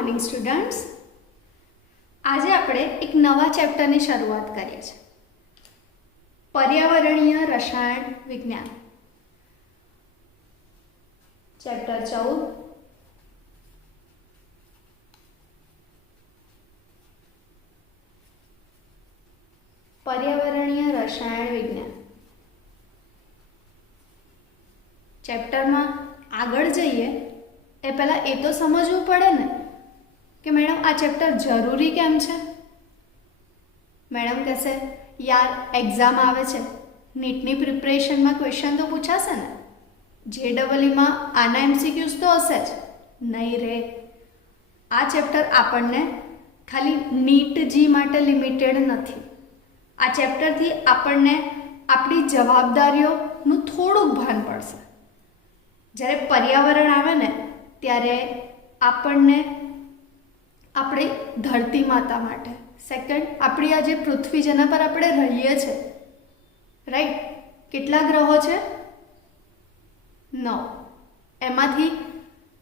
Morning students. આજે આપણે એક નવા ચેપ્ટરની શરૂઆત કરીએ છીએ, પર્યાવરણીય રસાયણ વિજ્ઞાન. ચેપ્ટર 14, પર્યાવરણીય રસાયણ વિજ્ઞાન. ચેપ્ટરમાં આગળ જઈએ એ પહેલાં એ તો સમજવું પડે ને કે મેડમ આ ચેપ્ટર જરૂરી કેમ છે. મેડમ કહેશે યાર એક્ઝામ આવે છે, નીટની પ્રિપરેશનમાં ક્વેશ્ચન તો પૂછાશે ને, JEEમાં આના MCQs તો હશે જ નહીં રે. આ ચેપ્ટર આપણને ખાલી નીટ જી માટે લિમિટેડ નથી. આ ચેપ્ટરથી આપણને આપણી જવાબદારીઓનું થોડુંક ભાન પડશે. જ્યારે પર્યાવરણ આવે ને ત્યારે આપણને આપણી ધરતી માતા માટે, સેકન્ડ આપણી આ જે પૃથ્વી જેના પર આપણે રહીએ છીએ, રાઈટ, કેટલા ગ્રહો છે? 9. એમાંથી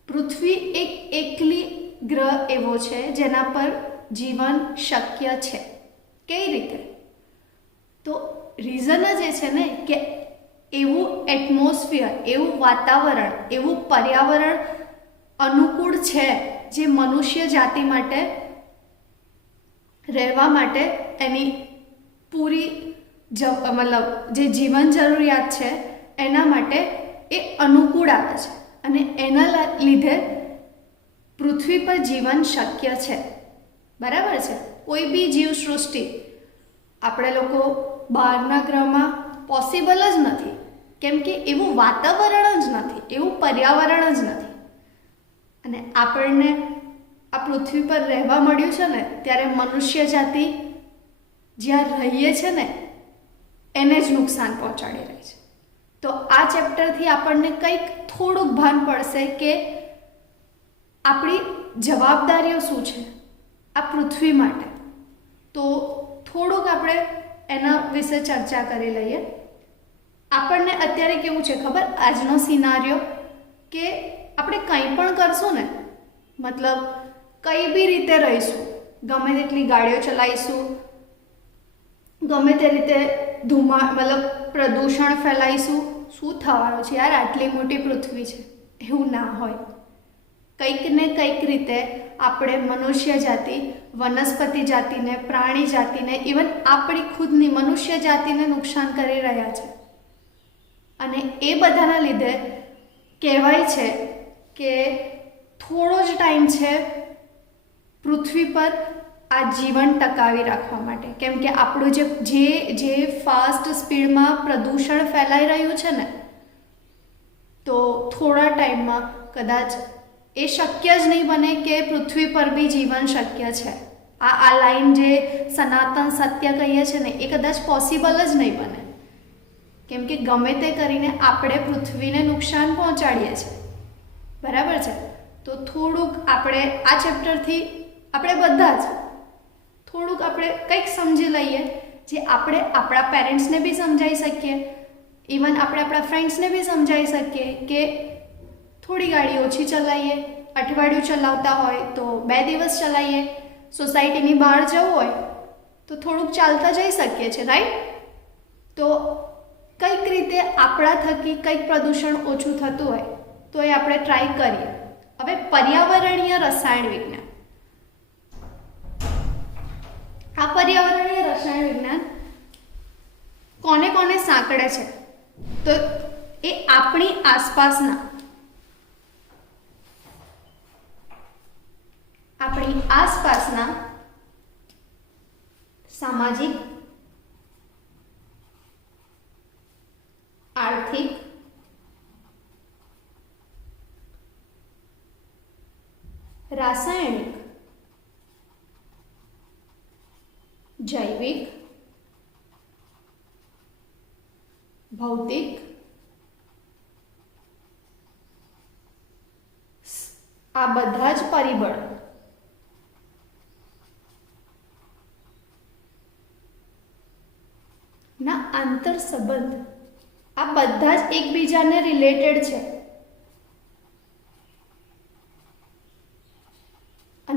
પૃથ્વી એક એકલી ગ્રહ એવો છે જેના પર જીવન શક્ય છે. કઈ રીતે? તો રીઝન જ એ છે ને કે એવું એટમોસ્ફિયર, એવું વાતાવરણ, એવું પર્યાવરણ અનુકૂળ છે જે મનુષ્ય જાતિ માટે રહેવા માટે એની પૂરી મતલબ જે જીવન જરૂરિયાત છે એના માટે એ અનુકૂળ આવે છે અને એના લીધે પૃથ્વી પર જીવન શક્ય છે. બરાબર છે? કોઈ બી જીવસૃષ્ટિ આપણે લોકો બહારના ગ્રહમાં પોસિબલ જ નથી, કેમ કે એવું વાતાવરણ જ નથી, એવું પર્યાવરણ જ નથી. અને આપણને આ પૃથ્વી પર રહેવા મળ્યું છે ને ત્યારે મનુષ્ય જાતિ જ્યાં રહીએ છે ને એને જ નુકસાન પહોંચાડી રહી છે. તો આ ચેપ્ટરથી આપણને કંઈક થોડુંક ભાન પડશે કે આપણી જવાબદારીઓ શું છે આ પૃથ્વી માટે. તો થોડુંક આપણે એના વિશે ચર્ચા કરી લઈએ. આપણને અત્યારે કેવું છે ખબર, આજનો સિનારિયો કે આપણે કંઈ પણ કરશું ને, મતલબ કઈ બી રીતે રહીશું, ગમે તેટલી ગાડીઓ ચલાવીશું, ગમે તે રીતે મતલબ પ્રદૂષણ ફેલાઈશું, શું થવાનું છે યાર, આટલી મોટી પૃથ્વી છે. એવું ના હોય. કંઈક ને કંઈક રીતે આપણે મનુષ્ય જાતિ, વનસ્પતિ જાતિને, પ્રાણી જાતિને, ઇવન આપણી ખુદની મનુષ્ય જાતિને નુકસાન કરી રહ્યા છે. અને એ બધાના લીધે કહેવાય છે કે થોડો જ ટાઈમ છે પૃથ્વી પર આ જીવન ટકાવી રાખવા માટે, કેમ કે આપણું જે ફાસ્ટ સ્પીડમાં પ્રદૂષણ ફેલાઈ રહ્યું છે ને, તો થોડા ટાઈમમાં કદાચ એ શક્ય જ નહીં બને કે પૃથ્વી પર બી જીવન શક્ય છે. આ લાઈન જે સનાતન સત્ય કહીએ છીએ ને એ કદાચ પોસિબલ જ નહીં બને, કેમ કે ગમે તે કરીને આપણે પૃથ્વીને નુકસાન પહોંચાડીએ છીએ. બરાબર છે? તો થોડુંક આપણે આ ચેપ્ટરથી આપણે બધા જ થોડુંક આપણે કંઈક સમજી લઈએ જે આપણે આપણા પેરેન્ટ્સને બી સમજાવી શકીએ, ઇવન આપણે આપણા ફ્રેન્ડ્સને બી સમજાવી શકીએ કે થોડી ગાડી ઓછી ચલાવીએ, અઠવાડિયું ચલાવતા હોય તો 2 દિવસ ચલાવીએ, સોસાયટીની બહાર જવું હોય તો થોડુંક ચાલતા જઈ શકીએ છીએ, રાઈટ? તો કંઈક રીતે આપણા થકી કંઈક પ્રદૂષણ ઓછું થતું હોય તો એ આપણે ટ્રાય કરીએ. હવે પર્યાવરણીય રસાયણ વિજ્ઞાન. આ પર્યાવરણીય રસાયણ વિજ્ઞાન કોને કોને સાંકળે છે? તો એ આપણી આસપાસના સામાજિક, આર્થિક, રાસાયણિક, જૈવિક, ભૌતિક, આ બધા જ પરિબળો ના આંતર સંબંધ, આ બધા જ એકબીજાને રિલેટેડ છે.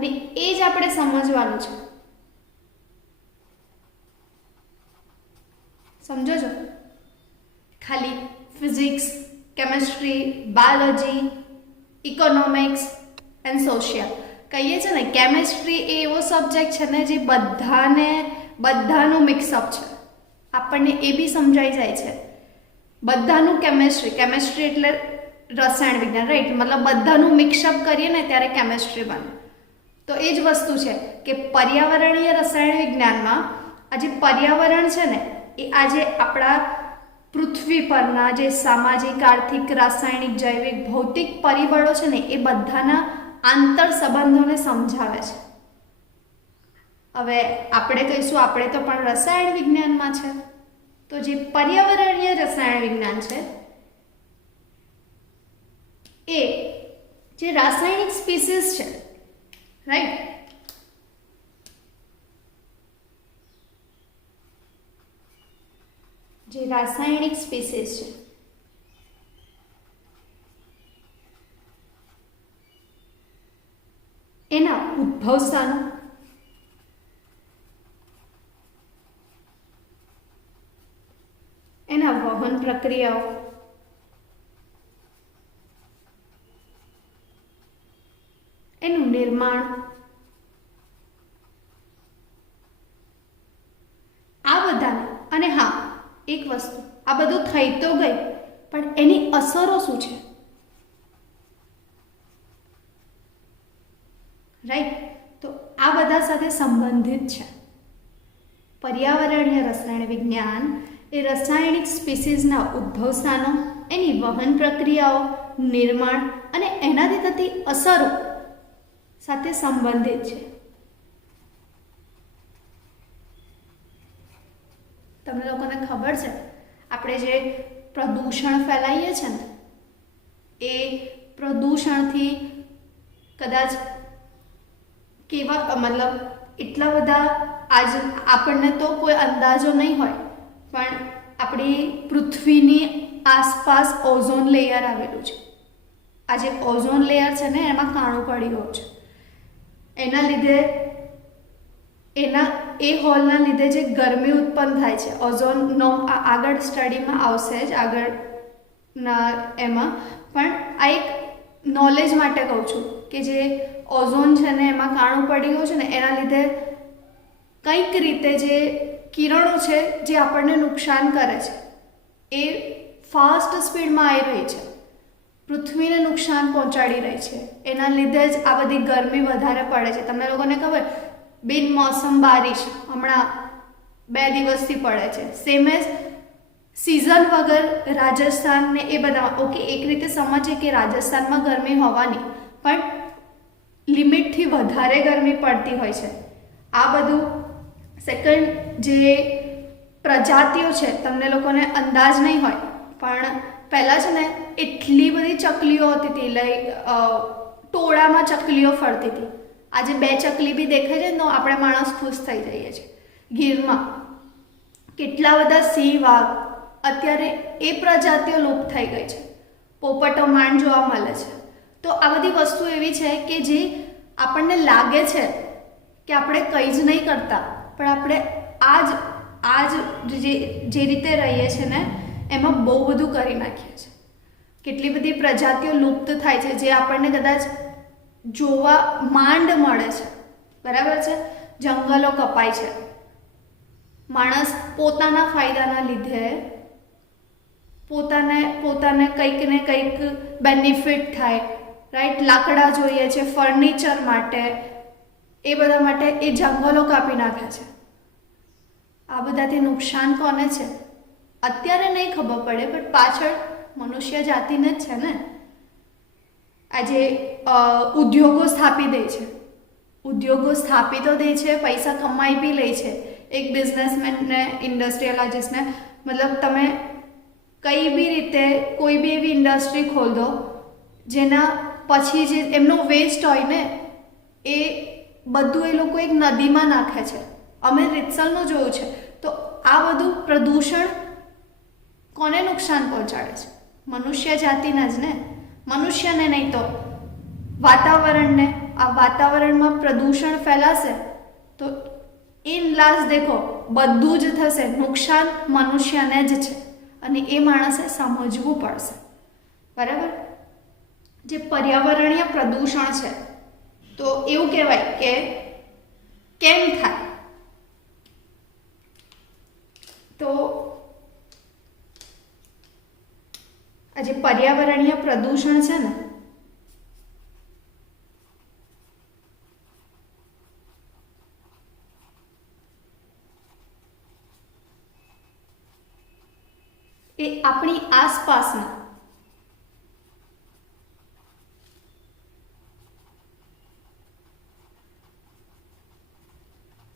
અને એ જ આપણે સમજવાનું છે. સમજો છો? ખાલી physics, chemistry, biology, economics and social કહીએ છે ને, કેમેસ્ટ્રી એ એવો સબ્જેક્ટ છે ને જે બધાનું મિક્સઅપ છે. આપણને એ બી સમજાઈ જાય છે બધાનું કેમેસ્ટ્રી એટલે રસાયણ વિજ્ઞાન, રાઈટ? મતલબ બધાનું મિક્સઅપ કરીએ ને ત્યારે કેમેસ્ટ્રી બને. તો એ જ વસ્તુ છે કે પર્યાવરણીય રસાયણ વિજ્ઞાનમાં આ જે પર્યાવરણ છે ને એ આજે આપણા પૃથ્વી પરના જે સામાજિક, આર્થિક, રાસાયણિક, જૈવિક, ભૌતિક પરિબળો છે ને એ બધાના આંતર સંબંધોને સમજાવે છે. હવે આપણે કહીશું આપણે તો પણ રસાયણ વિજ્ઞાનમાં છે, તો જે પર્યાવરણીય રસાયણ વિજ્ઞાન છે એ જે રાસાયણિક સ્પીસીસ છે, રાઈટ, જે રાસાયણિક સ્પીસીસ છે એના ઉદ્ભવ સ્થાનો, એના વહન પ્રક્રિયાઓ, એનું નિર્માણ, આ બધાને, અને હા એક વસ્તુ, આ બધું થઈ તો ગઈ પણ એની અસરો શું છે, રાઈટ? તો આ બધા સાથે સંબંધિત છે. પર્યાવરણીય રસાયણ વિજ્ઞાન એ રાસાયણિક સ્પીસીસના ઉદ્ભવ સ્થાનો, એની વહન પ્રક્રિયાઓ, નિર્માણ અને એનાથી થતી અસરો સાથે સંબંધિત છે. તમને લોકોને ખબર છે આપણે જે પ્રદૂષણ ફેલાઈએ છીએ ને એ પ્રદૂષણથી કદાચ કેવા મતલબ એટલા બધા આજ આપણને તો કોઈ અંદાજો નહીં હોય પણ આપણી પૃથ્વીની આસપાસ ઓઝોન લેયર આવેલું છે. આ જે ઓઝોન લેયર છે ને એમાં કાણું પડી ગયું છે. એના લીધે એ હોલના લીધે જે ગરમી ઉત્પન્ન થાય છે, ઓઝોનનો આગળ સ્ટડીમાં આવશે જ આગળના એમાં, પણ આ એક નોલેજ માટે કહું છું કે જે ઓઝોન છે ને એમાં કાણું પડી ગયું છે ને એના લીધે કંઈક રીતે જે કિરણો છે જે આપણને નુકસાન કરે છે એ ફાસ્ટ સ્પીડમાં આવી રહી છે, પૃથ્વીને નુકસાન પહોંચાડી રહી છે. એના લીધે જ આ બધી ગરમી વધારે પડે છે. તમને લોકોને ખબર, બિનમોસમ બારિશ હમણાં 2 દિવસથી પડે છે. સેમ એઝ સિઝન વગર રાજસ્થાન ને એ બધા, ઓકે એક રીતે સમજે કે રાજસ્થાનમાં ગરમી હોવાની પણ લિમિટથી વધારે ગરમી પડતી હોય છે. આ બધું સેકન્ડ જે પ્રજાતિઓ છે તમને લોકોને અંદાજ નહીં હોય પણ પહેલાં છે ને એટલી બધી ચકલીઓ હતી હતી, લાઈક ટોળામાં ચકલીઓ ફરતી હતી. આજે 2 ચકલી બી દેખાય છે તો આપણે માણસ ખુશ થઈ જઈએ છીએ. ગીરમાં કેટલા બધા સિંહ, વાઘ, અત્યારે એ પ્રજાતિઓ લુપ્ત થઈ ગઈ છે. પોપટો, માંડ જોવા મળે છે. તો આ બધી વસ્તુ એવી છે કે જે આપણને લાગે છે કે આપણે કંઈ જ નહીં કરતા પણ આપણે આજ જે રીતે રહીએ છીએ ને એમાં બહુ બધું કરી નાખીએ છીએ. કેટલી બધી પ્રજાતિઓ લુપ્ત થાય છે જે આપણને કદાચ જોવા માંડ મળે છે, બરાબર છે? જંગલો કપાય છે. માણસ પોતાના ફાયદાના લીધે પોતાને કંઈક ને કંઈક બેનિફિટ થાય, રાઈટ? લાકડા જોઈએ છે ફર્નિચર માટે, એ બધા માટે એ જંગલો કાપી નાખે છે. આ બધાથી નુકસાન કોને છે અત્યારે નહીં ખબર પડે પણ પાછળ મનુષ્ય જાતિને જ છે ને. આજે ઉદ્યોગો સ્થાપી દે છે, ઉદ્યોગો સ્થાપી તો દે છે, પૈસા કમાઈ બી લે છે. એક બિઝનેસમેનને, ઇન્ડસ્ટ્રીયલાઇસ્ટને, મતલબ તમે કઈ બી રીતે કોઈ બી એવી ઇન્ડસ્ટ્રી ખોલ દો જેના પછી જે એમનો વેસ્ટ હોય ને એ બધું એ લોકો એક નદીમાં નાખે છે. અમે રીતસરનું જોયું છે. તો આ બધું પ્રદૂષણ કોને નુકસાન પહોંચાડે છે? મનુષ્ય જાતિને જ ને. મનુષ્યને નહીં તો વાતાવરણને આ વાતાવરણમાં પ્રદૂષણ ફેલાશે તો ઇન લાસ્ટ દેખો બધું જ થશે, નુકસાન મનુષ્યને જ છે અને એ માણસે સમજવું પડશે. બરાબર. જે પર્યાવરણીય પ્રદૂષણ છે તો એવું કહેવાય કે કેમ થાય, તો આ જે પર્યાવરણીય પ્રદૂષણ છે ને એ આપણી આસપાસના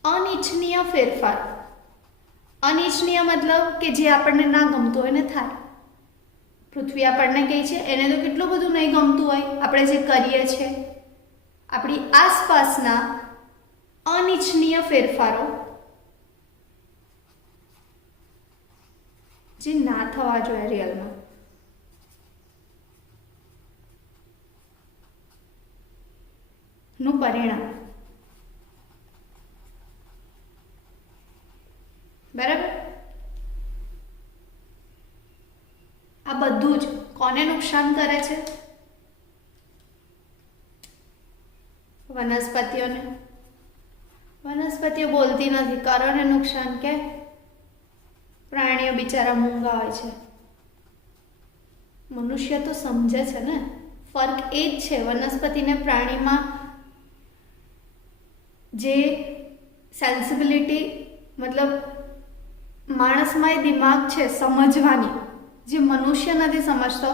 અનિચ્છનીય ફેરફાર, અનિચ્છનીય મતલબ કે જે આપણને ના ગમતું હોય ને થાય. પૃથ્વી આપણને કહે છે એને તો કેટલું બધું નહીં ગમતું હોય, આપણે જે કરીએ છીએ, આપણી આસપાસના અનિચ્છનીય ફેરફારો જે ના થવા જોઈએ રિયલમાં, નું પરિણામ. બરાબર. આ બધું જ કોને નુકસાન કરે છે? વનસ્પતિઓને. વનસ્પતિઓ બોલતી નથી, કરો ને નુકસાન. કે પ્રાણીઓ બિચારા મૂંગા હોય છે, મનુષ્ય તો સમજે છે ને. ફર્ક એ જ છે વનસ્પતિને પ્રાણીમાં. જે સેન્સિબિલિટી મતલબ માણસમાં એ દિમાગ છે સમજવાની, જે મનુષ્ય નથી સમજતો,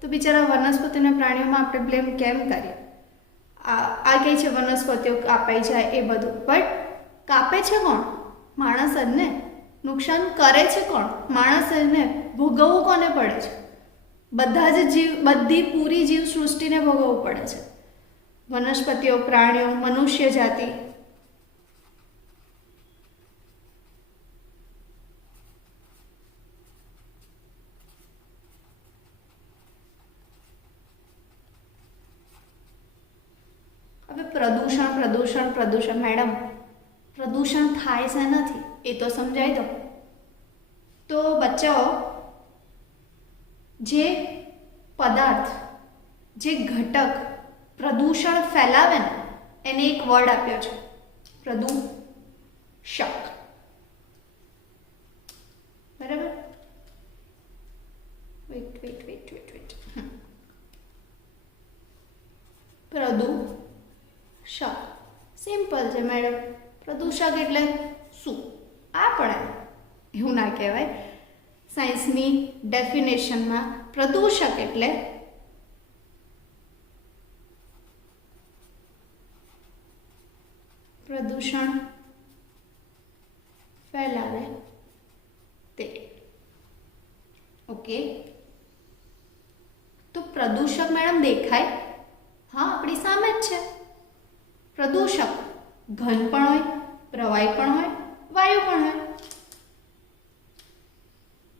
તો બિચારા વનસ્પતિને પ્રાણીઓમાં આપણે બ્લેમ કેમ કરીએ? આ કહે છે વનસ્પતિઓ કાપાઈ જાય એ બધું, બટ કાપે છે કોણ? માણસ જ ને. નુકસાન કરે છે કોણ? માણસ જ ને. ભોગવવું કોને પડે છે? બધા જ જીવ, બધી પૂરી જીવ સૃષ્ટિને ભોગવવું પડે છે. વનસ્પતિઓ, પ્રાણીઓ, મનુષ્ય જાતિ. હવે પ્રદૂષણ પ્રદૂષણ પ્રદૂષણ મેડમ, પ્રદૂષણ થાય છે નથી એ તો સમજાવી દો. તો બચ્ચાઓ, જે પદાર્થ, જે ઘટક પ્રદૂષણ ફેલાવે ને એને એક વર્ડ આપ્યો છે, પ્રદૂષક. બરાબર. Wait wait wait wait wait પ્રદૂષક સિમ્પલ છે મેડમ. પ્રદૂષક એટલે શું? આપણે એવું ના કહેવાય. સાયન્સની ડેફિનેશનમાં પ્રદૂષક એટલે પ્રદૂષણ ફેલાવે તે. ઓકે. તો પ્રદૂષક મેડમ દેખાય? હા, આપણી સામે જ છે. પ્રદૂષક ઘન પણ હોય, પ્રવાહી પણ હોય, વાયુ પણ હોય.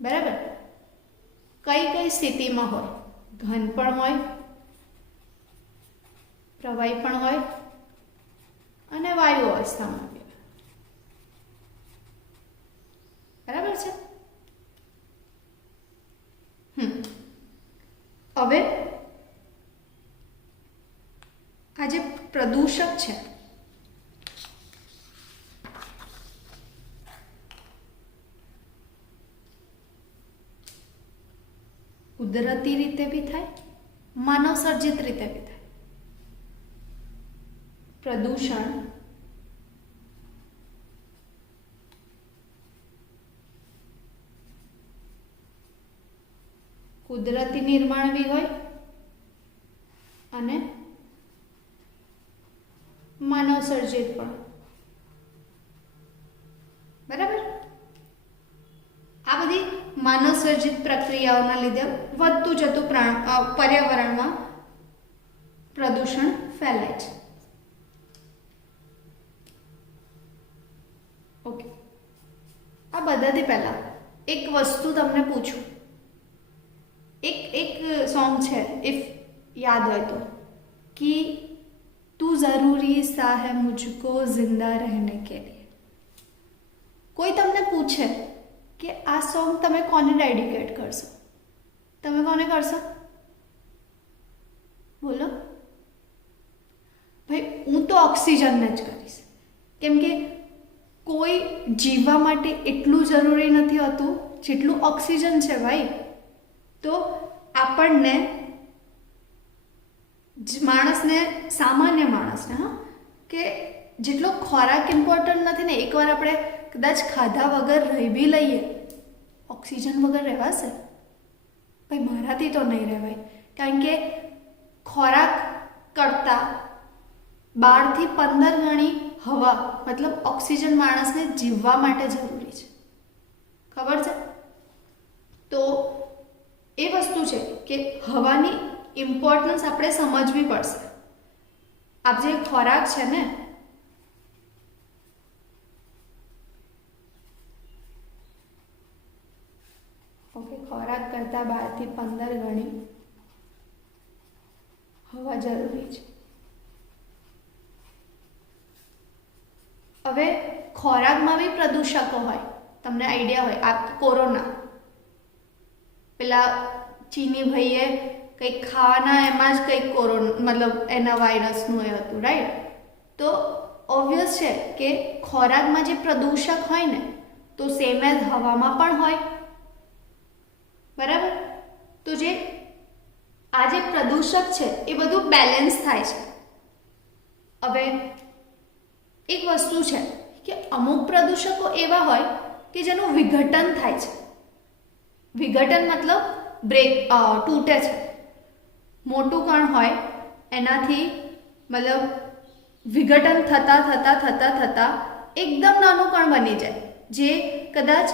બરાબર. કઈ કઈ સ્થિતિમાં હોય? ઘન પણ હોય, પ્રવાહી પણ હોય અને વાયુ અવસ્થામાં બી. બરાબર છે. હવે આ જે પ્રદૂષક છે કુદરતી રીતે બી થાય, માનવ સર્જિત રીતે બી થાય. પ્રદૂષણ કુદરતી નિર્માણ બી હોય અને માનવ સર્જિત પણ. બરાબર. આ બધી માનવ સર્જિત પ્રક્રિયાઓના લીધે વધતું જતું પર્યાવરણમાં પ્રદૂષણ ફેલાય છે. ઓકે. આ બધાથી પહેલા એક વસ્તુ તમને પૂછું. એક સોંગ છે, ઇફ યાદ હોય તો, કે तू जरूरी सा है मुझको जिंदा रहने के लिए. કોઈ તમને પૂછે કે આ સોંગ તમે કોને ડેડિકેટ કરશો, તમે કોને કરશો? બોલો ભાઈ. હું તો ઓક્સિજનને જ કરીશ, કેમ કે કોઈ જીવવા માટે એટલું જરૂરી નથી હોતું જેટલું ઓક્સિજન છે ભાઈ. તો આપણને માણસને, સામાન્ય માણસને, હા, કે જેટલો ખોરાક ઇમ્પોર્ટન્ટ નથી ને, એકવાર આપણે કદાચ ખાધા વગર રહી બી લઈએ, ઓક્સિજન વગર રહેવાશે ભાઈ? મારાથી તો નહીં રહેવાય. કારણ કે ખોરાક કરતાં 12 થી 15 ગણી હવા, મતલબ ઓક્સિજન માણસને જીવવા માટે જરૂરી છે. ખબર છે? તો એ વસ્તુ છે કે હવાની ઇમ્પોર્ટન્સ આપણે સમજવી પડશે. આ જે ખોરાક છે ને, ઓકે, ખોરાક કરતાં 12 થી 15 ગણી હવા જરૂરી છે. હવે ખોરાકમાં બી પ્રદૂષકો હોય, તમને આઈડિયા હોય. આ કોરોના, પેલા ચીની ભાઈએ કંઈક ખાવાના એમાં જ કંઈક કોરોના, મતલબ એના વાયરસનું એ હતું, રાઈટ? તો ઓબ્વિયસ છે કે ખોરાકમાં જે પ્રદૂષક હોય ને, તો સેમ એઝ હવામાં પણ હોય, બરાબર? તો જે આ જે પ્રદૂષક છે એ બધું બેલેન્સ થાય છે. હવે એક વસ્તુ છે કે અમુક પ્રદૂષકો એવા હોય કે જેનું વિઘટન થાય છે. વિઘટન મતલબ તૂટે છે. મોટું કણ હોય એનાથી, મતલબ વિઘટન થતાં એકદમ નાનું કણ બની જાય, જે કદાચ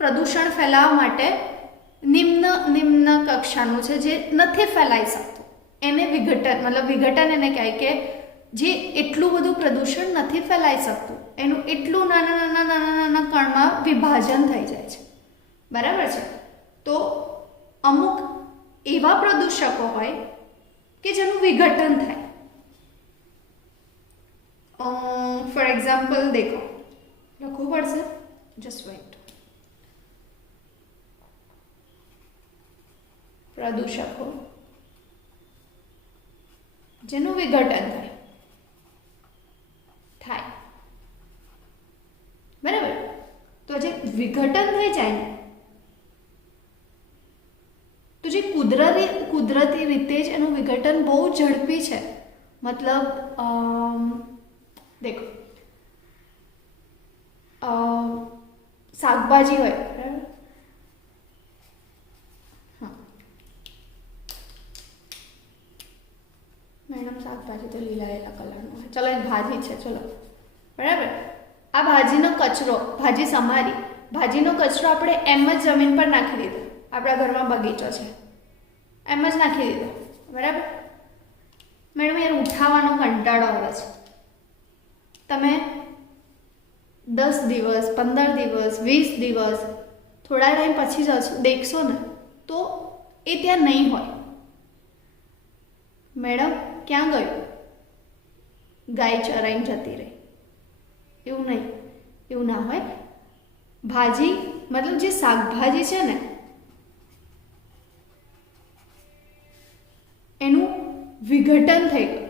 પ્રદૂષણ ફેલાવવા માટે નિમ્ન કક્ષાનું છે, જે નથી ફેલાઈ શકતું. એને વિઘટન, મતલબ વિઘટન એને કહે કે જે એટલું બધું પ્રદૂષણ નથી ફેલાઈ શકતું, એનું એટલું નાના કણમાં વિભાજન થઈ જાય છે, બરાબર છે? તો અમુક એવા પ્રદૂષકો હોય કે જેનું વિઘટન થાય. ફોર એક્ઝામ્પલ દેખો, લખવું પડશે, જસ્ટ વેઇટ. પ્રદૂષકો જેનું વિઘટન થાય, બરાબર? તો જે વિઘટન થઈ જાય ને, તો જે કુદરતી રીતે જ એનું વિઘટન બહુ ઝડપી છે. મતલબ દેખો, શાકભાજી હોય, બરાબર? હા મેડમ, શાકભાજી તો લીલા કલરનું હોય. ચલો, એક ભાજી છે, ચલો, બરાબર? આ ભાજીનો કચરો, ભાજી સમારી, ભાજીનો કચરો આપણે એમ જ જમીન પર નાખી દીધો. આપણા ઘરમાં બગીચો છે, એમ જ નાખી દીધો, બરાબર? મેડમ, યાર ઉઠાવવાનો કંટાળો આવે છે. તમે 10 દિવસ, 15 દિવસ, 20 દિવસ, થોડા ટાઈમ પછી દેખશો ને, તો એ ત્યાં નહીં હોય. મેડમ ક્યાં ગયું? ગાય ચરાઈને જતી રહી. એવું નહીં, એવું ના હોય. ભાજી, મતલબ જે શાકભાજી છે ને, એનું વિઘટન થઈ ગયું,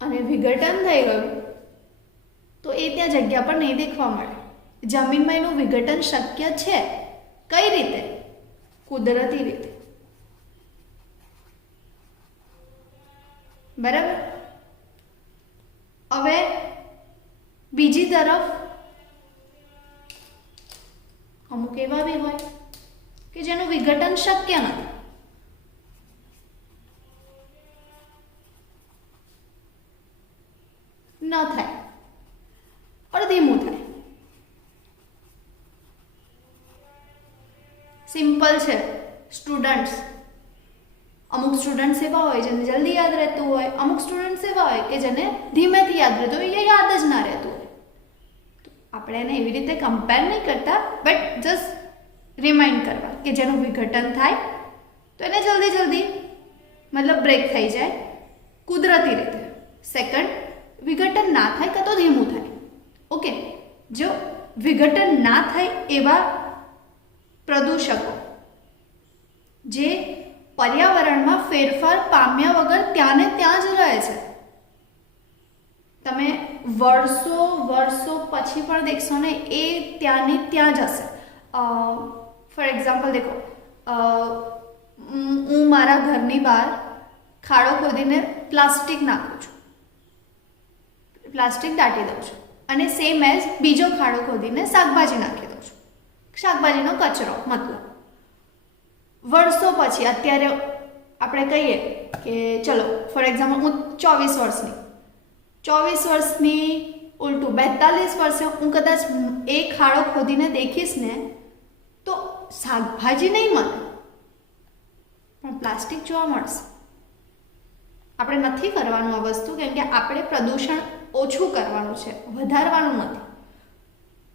અને વિઘટન થઈ ગયું તો એ ત્યાં જગ્યા પર નહીં દેખવા મળે. જમીનમાં એનું વિઘટન શક્ય છે. કઈ રીતે? કુદરતી રીતે, બરાબર? હવે બીજી તરફ અમુક એવા બી હોય કે જેનું વિઘટન શક્ય નથી. ન થાય, और धीमું થાય. સિમ્પલ છે. સ્ટુડન્ટ્સ, અમુક સ્ટુડન્ટ્સ એવા હોય જેને જલ્દી યાદ રહેતું હોય, અમુક સ્ટુડન્ટ્સ એવા હોય કે જેને ધીમેથી યાદ રહેતું હોય, એ યાદ જ ના રહેતું હોય. તો આપણે એને એવી રીતે કમ્પેર નહીં કરતા, બટ જસ્ટ રિમાઇન્ડ કરવા કે જેનું વિઘટન થાય તો એને જલ્દી મતલબ બ્રેક થઈ જાય, કુદરતી રીતે. સેકન્ડ, વિઘટન ના થાય કાં તો ધીમું થાય. ઓકે, જો વિઘટન ના થાય એવા પ્રદૂષકો જે પર્યાવરણમાં ફેરફાર પામ્યા વગર ત્યાં ને ત્યાં જ રહે છે, તમે વર્ષો પછી પણ દેખશો ને એ ત્યાંની ત્યાં જ હશે. ફોર એક્ઝામ્પલ દેખો, હું મારા ઘરની બહાર ખાડો ખોદીને પ્લાસ્ટિક નાખું છું, પ્લાસ્ટિક દાટી દઉં છું, અને સેમ એઝ બીજો ખાડો ખોદીને શાકભાજી નાખી દઉં છું, શાકભાજીનો કચરો. મતલબ વર્ષો પછી અત્યારે આપણે કહીએ કે ચલો ફોર એક્ઝામ્પલ હું 24 વર્ષની ઉલટું 42 વર્ષે હું કદાચ એ ખાડો ખોદીને દેખીશ ને તો શાકભાજી નહીં મળે પણ પ્લાસ્ટિક જોવા મળશે. આપણે નથી કરવાનું આ વસ્તુ, કેમ કે આપણે પ્રદૂષણ ઓછું કરવાનું છે, વધારવાનું નથી.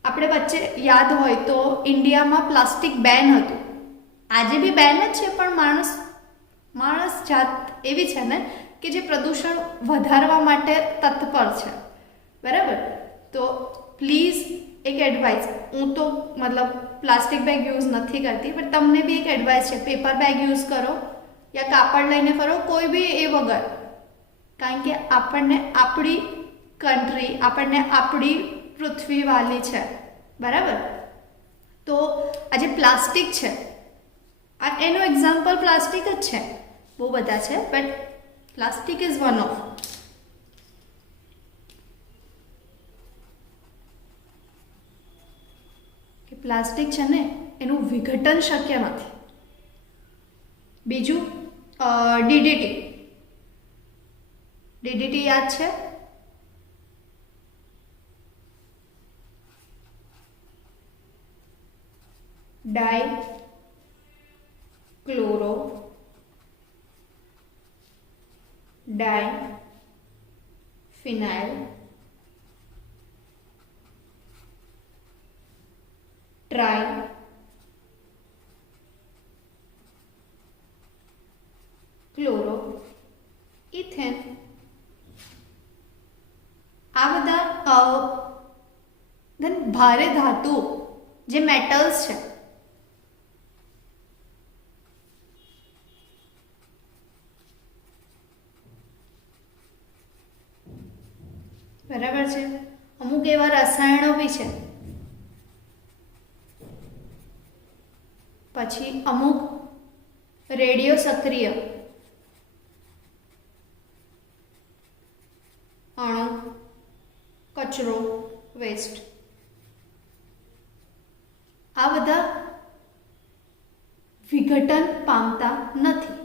આપણે વચ્ચે યાદ હોય તો ઇન્ડિયામાં પ્લાસ્ટિક બેન હતું, આજે બી બેન જ છે, પણ માણસ જાત એવી છે ને કે જે પ્રદૂષણ વધારવા માટે તત્પર છે. બરાબર? તો પ્લીઝ એક એડવાઇસ, હું તો મતલબ પ્લાસ્ટિક બેગ યુઝ નથી કરતી, પણ તમને બી એક એડવાઇસ છે, પેપર બેગ યુઝ કરો યા કાપડ લઈને ફરો, કોઈ બી એ વગર. કારણ કે આપણને આપણી કન્ટ્રી, આપણને આપણી પૃથ્વી વાલી છે. બરાબર? તો આ જે પ્લાસ્ટિક છે, આ એનું એક્ઝામ્પલ પ્લાસ્ટિક જ છે, બહુ બધા છે, but plastic is one of. કે પ્લાસ્ટિક છે ને એનું વિઘટન શક્ય નથી. બીજું ડીડીટી યાદ છે? ડાઈ ક્લોરો ડાઈ ફિનાઇલ ટ્રાય ક્લોરો ઇથેન. આ બધા ભારે ધાતુ જે મેટલ્સ છે, બરાબર છે. અમુક એવા રસાયણો બી છે, પછી અમુક રેડિયો સક્રિય અણુ, કચરો, વેસ્ટ, આ બધા વિઘટન પામતા નથી.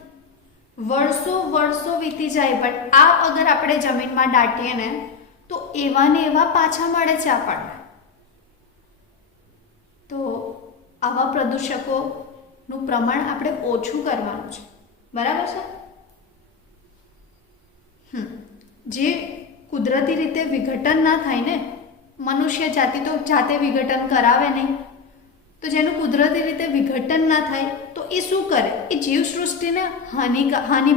વર્ષો વીતી જાય, બટ આ અગર આપણે જમીનમાં દાટીએ ને તો એવા ને એવા પાછા મળે છે આપણને. તો આવા પ્રદૂષકોનું પ્રમાણ આપણે ઓછું કરવાનું છે. બરાબર છે? જે કુદરતી રીતે વિઘટન ના થાય ને, મનુષ્ય જાતિ તો જાતે વિઘટન કરાવે નહીં, તો જેનું કુદરતી રીતે વિઘટન ના થાય તો એ શું કરે? એ જીવસૃષ્ટિને હાનિ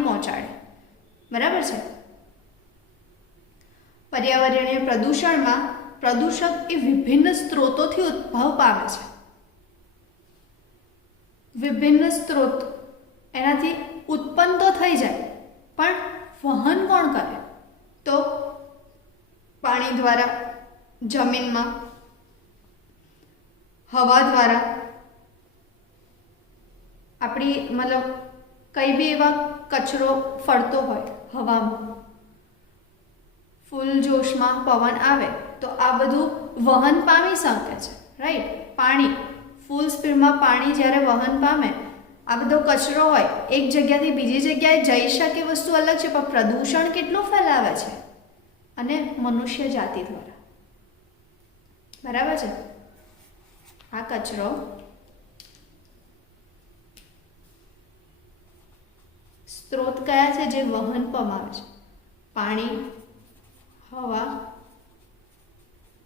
પહોંચાડે. બરાબર છે? પર્યાવરણીય પ્રદૂષણમાં પ્રદૂષક એ વિભિન્ન સ્ત્રોતોથી ઉદ્ભવ પામે છે. વિભિન્ન સ્ત્રોત એનાથી ઉત્પન્ન તો થઈ જાય, પણ વહન કોણ કરે? તો પાણી દ્વારા, જમીનમાં, હવા દ્વારા, આપણી મતલબ કઈ બી એવા કચરો ફરતો હોય હવામાં, ફૂલ જોશમાં પવન આવે તો આ બધું વહન પામી શકે છે. રાઈટ? પાણી ફૂલ સ્પીડમાં પાણી જ્યારે વહન પામે, આ બધો કચરો હોય એક જગ્યાથી બીજી જગ્યાએ જઈ શકે, વસ્તુ અલગ છે, પણ પ્રદૂષણ કેટલું ફેલાવે છે, અને મનુષ્ય જાતિ દ્વારા. બરાબર છે? આ કચરો સ્ત્રોત કયા છે જે વહન પમાવે છે? પાણી, હવા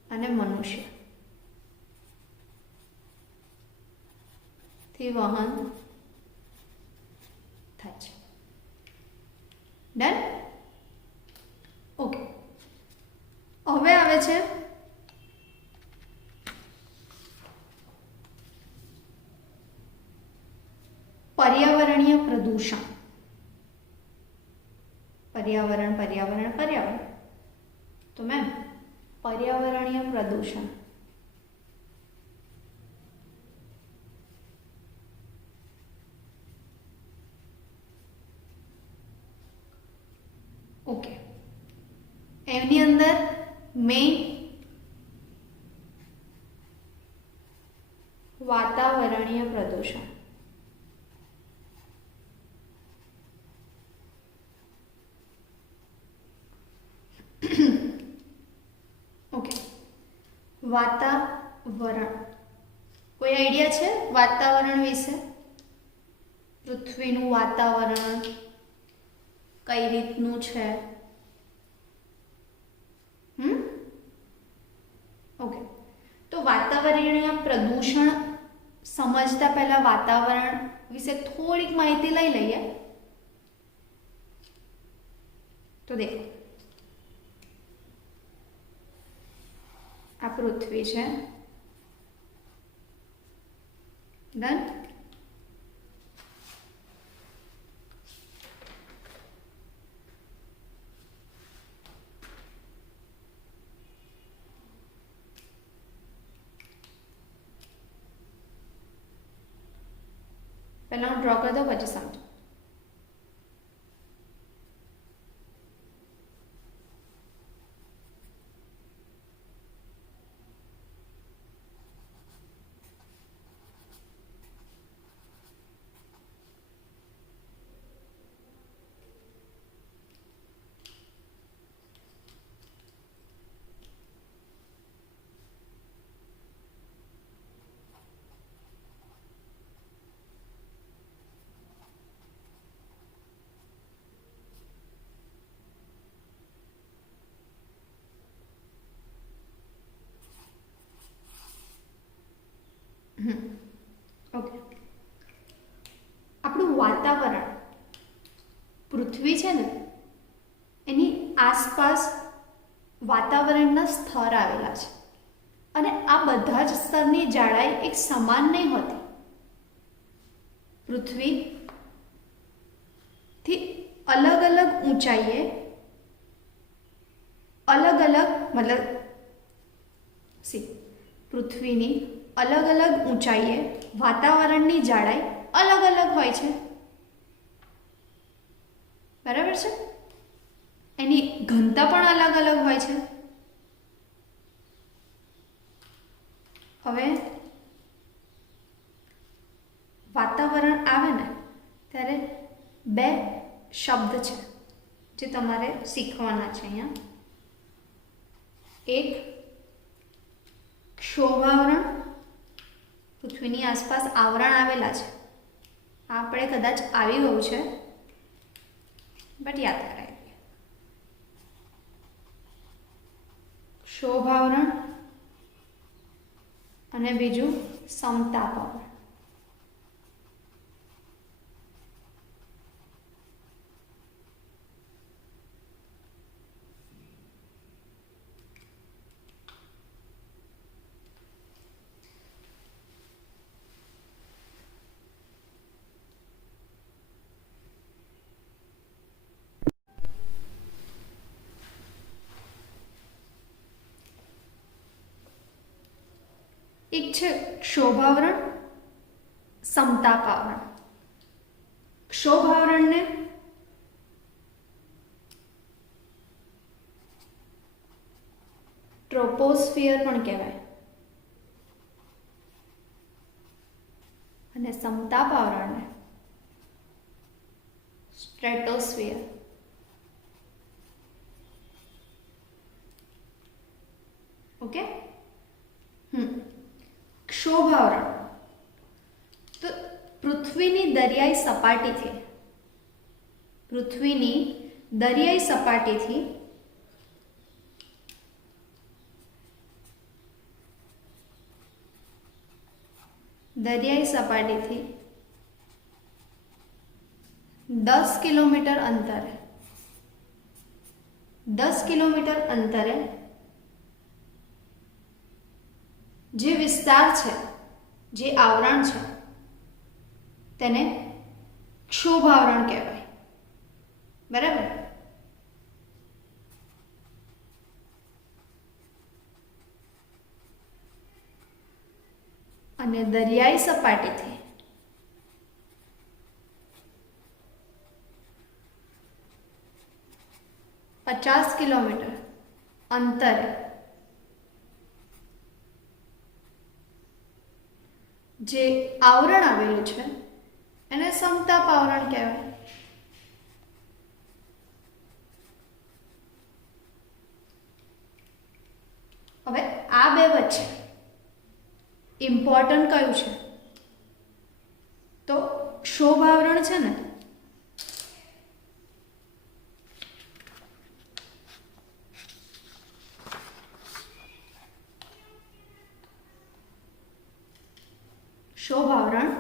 અને મનુષ્ય થી વહન થાય છે. ડન? પ્રદૂષણ. પર્યાવરણ પર્યાવરણ પર્યાવરણ, તો મેમ પર્યાવરણીય પ્રદૂષણ. ઓકે, એની અંદર મેઇન વાતાવરણીય પ્રદૂષણ. ઓકે, વાતાવરણ, કોઈ આઈડિયા છે વાતાવરણ વિશે? પૃથ્વીનું વાતાવરણ કઈ રીતનું છે? ઓકે, તો વાતાવરણીય પ્રદૂષણ સમજતા પહેલા વાતાવરણ વિશે થોડીક માહિતી લઈ લઈએ. તો દેખો, આ પૃથ્વી છે, ડન. પહેલા હું ડ્રો કરી દઉં, પછી સમજો. ઓકે, આપણું વાતાવરણ, પૃથ્વી છે ને, એની આસપાસ વાતાવરણના સ્તર આવેલા છે, અને આ બધા જ સ્તરની જાડાઈ એક સમાન નહીં હોતી. પૃથ્વીથી અલગ અલગ ઊંચાઈએ અલગ અલગ મતલબ પૃથ્વીની અલગ અલગ ઊંચાઈએ વાતાવરણની જાડાઈ અલગ અલગ હોય છે, બરાબર છે? એની ઘનતા પણ અલગ અલગ હોય છે. હવે વાતાવરણ આવે ને ત્યારે બે શબ્દ છે જે તમારે શીખવાના છે અહીંયા. એક ક્ષોભાવરણ, પૃથ્વીની આસપાસ આવરણ આવેલા છે, આપણે કદાચ આવી ગયું છે બટ યાદ કરાવીએ. ક્ષોભાવરણ અને બીજું સમતાપાવરણ. એક છે ક્ષોભાવરણ, સમતાપાવરણ. ક્ષોભાવરણને ટ્રોપોસ્ફિયર પણ કહેવાય અને સમતાપાવરણને સ્ટ્રેટોસ્ફિયર. ઓકે, ક્ષોભાવરણ તો પૃથ્વીની દરિયાઈ સપાટીથી દરિયાઈ સપાટીથી 10 કિલોમીટર અંતરે જે વિસ્તાર છે, જે આવરણ છે, તેને ક્ષોભાવરણ કહેવાય. બરાબર. અને દરિયાઈ સપાટીથી 50 કિલોમીટર અંતરે જે આવરણ આવેલું છે એને સમતાપ આવરણ કહેવાય. હવે આ બે વચ્ચે ઇમ્પોર્ટન્ટ કયું છે? તો ક્ષોભાવરણ છે ને, ક્ષોભાવરણ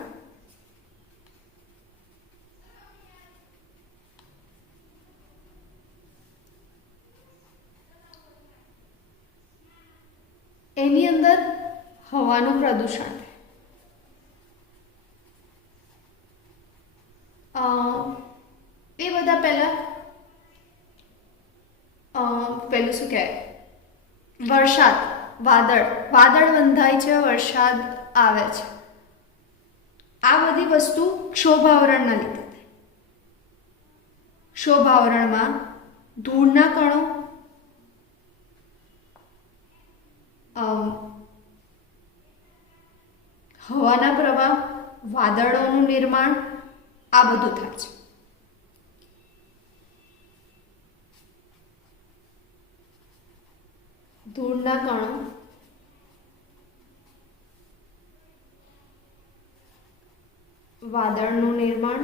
એની અંદર હવાનું પ્રદૂષણ એ બધા પેલું શું કહેવાય, વરસાદ, વાદળ બંધાય છે, વરસાદ આવે છે, આ બધી વસ્તુ ક્ષોભાવરણના લીધે થાય. ક્ષોભાવરણમાં ધૂળના કણો, હવાના પ્રવાહ, વાદળોનું નિર્માણ, આ બધું થાય છે. ધૂળના કણો, વાદળનું નિર્માણ,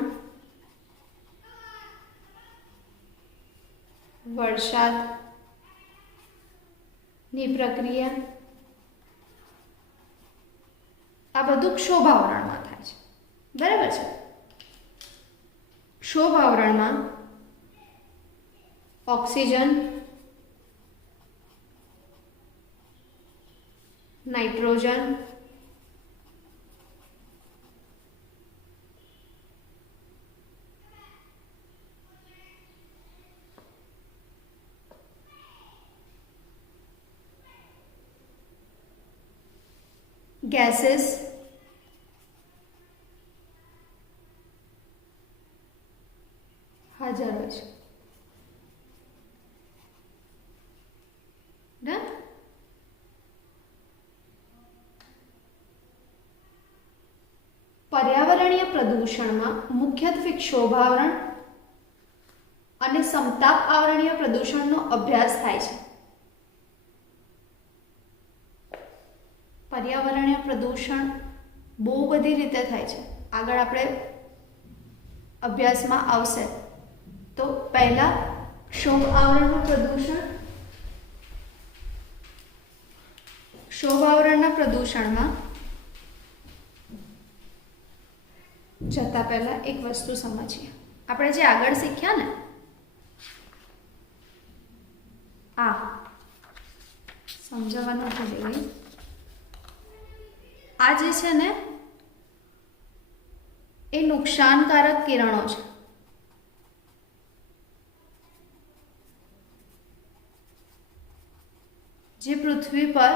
વરસાદની પ્રક્રિયા, આ બધું ક્ષોભાવરણમાં થાય છે. બરાબર છે. ક્ષોભાવરણમાં ઓક્સિજન, નાઇટ્રોજન, ગેસીસ, હાજર હોય છે. ડન. પર્યાવરણીય પ્રદૂષણમાં મુખ્યત્વે ક્ષોભાવરણ અને સમતાપ આવરણીય પ્રદૂષણનો અભ્યાસ થાય છે. પર્યાવરણીય પ્રદૂષણ બહુ બધી રીતે થાય છે, આગળ આપણે અભ્યાસમાં આવશે. તો પહેલા ક્ષોભ આવરણનું પ્રદૂષણ. ક્ષોભાવરણના પ્રદૂષણમાં જતા પહેલા એક વસ્તુ સમજીએ. આપણે જે આગળ શીખ્યા ને, આ સમજાવવાનું ભૂલી ગઈ. આ જે છે ને એ નુકસાનકારક કિરણો છે. જે પૃથ્વી પર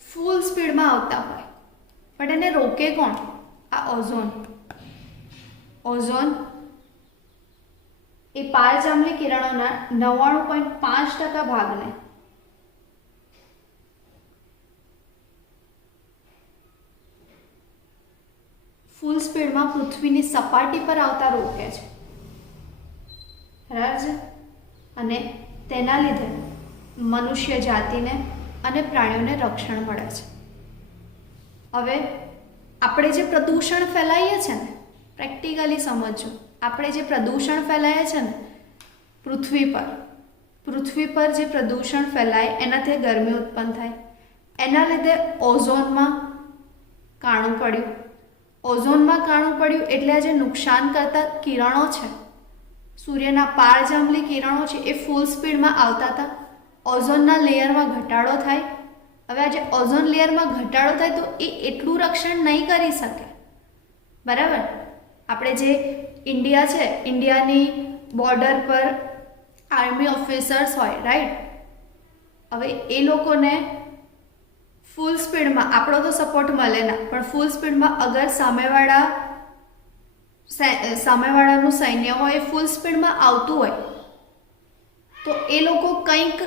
ફૂલ સ્પીડમાં આવતા હોય, પણ એને રોકે કોણ? આ ઓઝોન. ઓઝોન એ પારજાંબલી કિરણોના 99.5% ભાગને ફૂલ સ્પીડમાં પૃથ્વીની સપાટી પર આવતા રોકે છે. બરાબર છે. અને તેના લીધે મનુષ્ય જાતિને અને પ્રાણીઓને રક્ષણ મળે છે. હવે આપણે જે પ્રદૂષણ ફેલાઈએ છીએ ને, પ્રેક્ટિકલી સમજજો, આપણે જે પ્રદૂષણ ફેલાઈએ છીએ ને પૃથ્વી પર જે પ્રદૂષણ ફેલાય એનાથી ગરમી ઉત્પન્ન થાય, એના લીધે ઓઝોનમાં કાણું પડ્યું. ઓઝોનમાં કાણું પડ્યું એટલે આ જે નુકસાન કરતા કિરણો છે, સૂર્યના પારજાંબલી કિરણો છે, એ ફૂલ સ્પીડમાં આવતા હતા. ઓઝોનના લેયરમાં ઘટાડો થાય. હવે આ જે ઓઝોન લેયરમાં ઘટાડો થાય તો એ એટલું રક્ષણ નહીં કરી શકે. બરાબર. આપણે જે ઇન્ડિયા છે, ઇન્ડિયાની બોર્ડર પર આર્મી ઓફિસર્સ હોય, રાઈટ? હવે એ લોકોને ફૂલ સ્પીડમાં, આપણો તો સપોર્ટ મળે ના, પણ ફૂલ સ્પીડમાં અગર સામેવાળાનું સૈન્ય હોય ફૂલ સ્પીડમાં આવતું હોય તો એ લોકો કંઈક